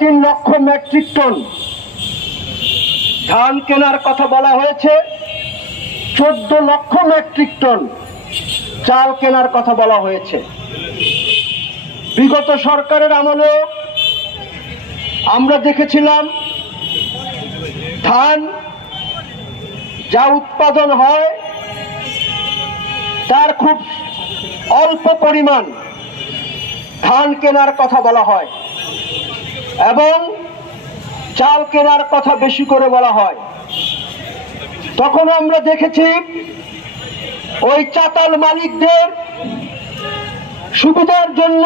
3.5 লক্ষ metric ton ধান কেনার কথা বলা হয়েছে, 14 লক্ষ মেট্রিক টন চাল কেনার কথা বলা হয়েছে। বিগত সরকারের আমলে আমরা দেখেছিলাম ধান যা উৎপাদন হয় তার খুব অল্প পরিমাণ ধান কেনার কথা বলা হয় এবং চাল কেনার কথা বেশি করে বলা হয়। তখন আমরা দেখেছি ওই চাতাল মালিকদের সুবিধার জন্য,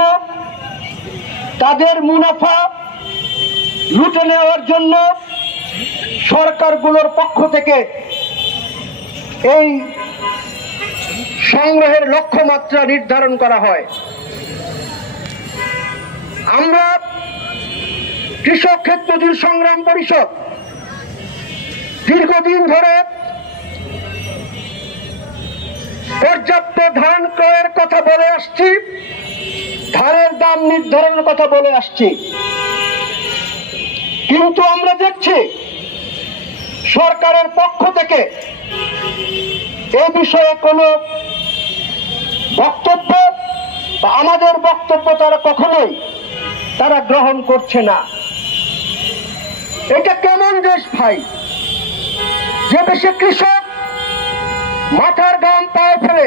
তাদের মুনাফা লুটে নেওয়ার জন্য সরকারগুলোর পক্ষ থেকে এই সংগ্রহের লক্ষ্যমাত্রা নির্ধারণ করা হয়। আমরা কৃষক ক্ষেত্র মজুর সংগ্রাম পরিষদ দীর্ঘদিন ধরে পর্যাপ্ত ধান ক্রয়ের কথা বলে আসছি, ধানের দাম নির্ধারণের কথা বলে আসছি, কিন্তু আমরা দেখছি সরকারের পক্ষ থেকে এ বিষয়ে কোনো বক্তব্য বা আমাদের বক্তব্য তারা কখনোই গ্রহণ করছে না। এটা কেমন দেশ ভাই, যে দেশে কৃষক মাথার ঘাম পায়ে ফেলে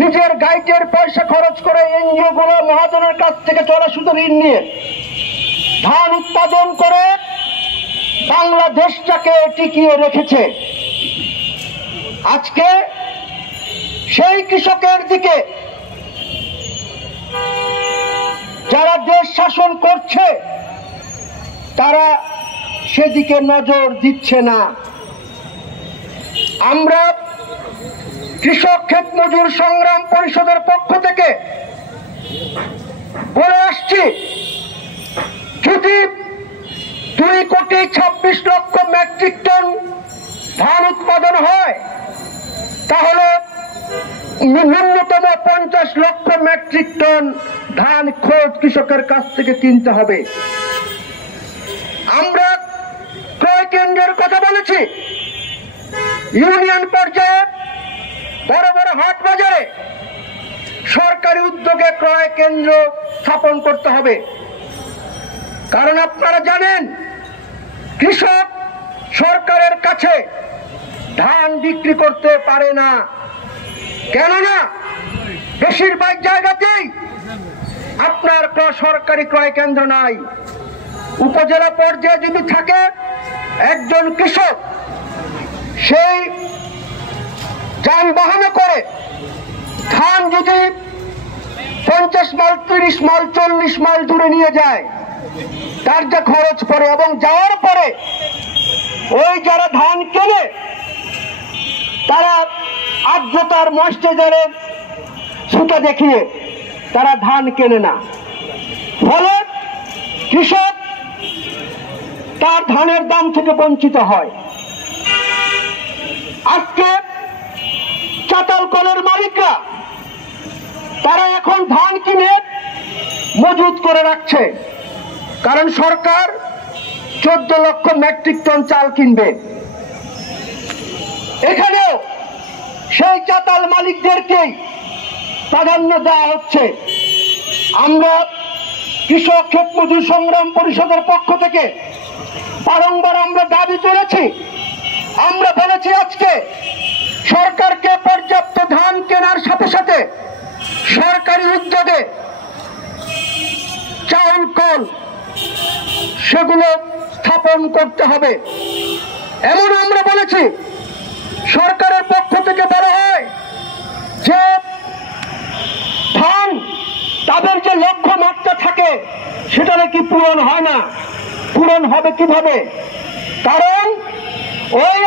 নিজের গাইডের পয়সা খরচ করে এনজিও গুলো মহাজনের কাছ থেকে চড়া সুদে ঋণ নিয়ে ধান উৎপাদন করে বাংলাদেশটাকে টিকিয়ে রেখেছে। আজকে সেই কৃষকের দিকে যারা দেশ শাসন করছে তারা সেদিকে নজর দিচ্ছে না। আমরা কৃষক ক্ষেত মজুর সংগ্রাম পরিষদের পক্ষ থেকে বলে আসছি, যদি 2.26 লক্ষ মেট্রিক টন ধান উৎপাদন হয় তাহলে ন্যূনতম 50 লক্ষ মেট্রিক টন ধান খোদ কৃষকের কাছ থেকে কিনতে হবে। আমরা ক্রয় কেন্দ্রের কথা বলেছি, ইউনিয়ন পর্যায়ে বড় বড় হাট বাজারে সরকারি উদ্যোগে ক্রয় কেন্দ্র স্থাপন করতে হবে। কারণ আপনারা জানেন কৃষক সরকারের কাছে ধান বিক্রি করতে পারে না, কেননা বেশিরভাগ জায়গাতেই আপনার সরকারি ক্রয় কেন্দ্র নাই। উপজেলা পর্যায়ে যদি থাকে একজন কৃষক, সেই যানবাহনে করে ধান যদি 50 মাইল 30 মাইল 40 মাইল দূরে নিয়ে যায়, তার যা খরচ পড়ে এবং যাওয়ার পরে ওই যারা ধান কেনে তারা আর্দ্রতার ময়েশ্চারের সুতা দেখিয়ে তারা ধান কেনে না, ফলে কৃষক তার ধানের দাম থেকে বঞ্চিত হয়। আজকে চাতাল কলের মালিকরা তারা এখন ধান কিনে মজুত করে রাখছে, কারণ সরকার 14 লক্ষ মেট্রিক টন চাল কিনবে। এখানেও সেই চাতাল মালিকদেরকেই প্রাধান্য দেওয়া হচ্ছে। আমরা কৃষক ক্ষেত মজুর সংগ্রাম পরিষদের পক্ষ থেকে বারংবার আমরা দাবি তুলেছি, আমরা বলেছি আজকে সরকারকে পর্যাপ্ত ধান কেনার সাথে সাথে সরকারি উদ্যোগে চাউল কল সেগুলো স্থাপন করতে হবে। এমন আমরা বলেছি, সরকারের পক্ষ থেকে বলা হয় যে ধান তাদের যে লক্ষ্যমাত্রা থাকে সেটা নাকি পূরণ হয় না। পূরণ হবে কিভাবে? কারণ ওই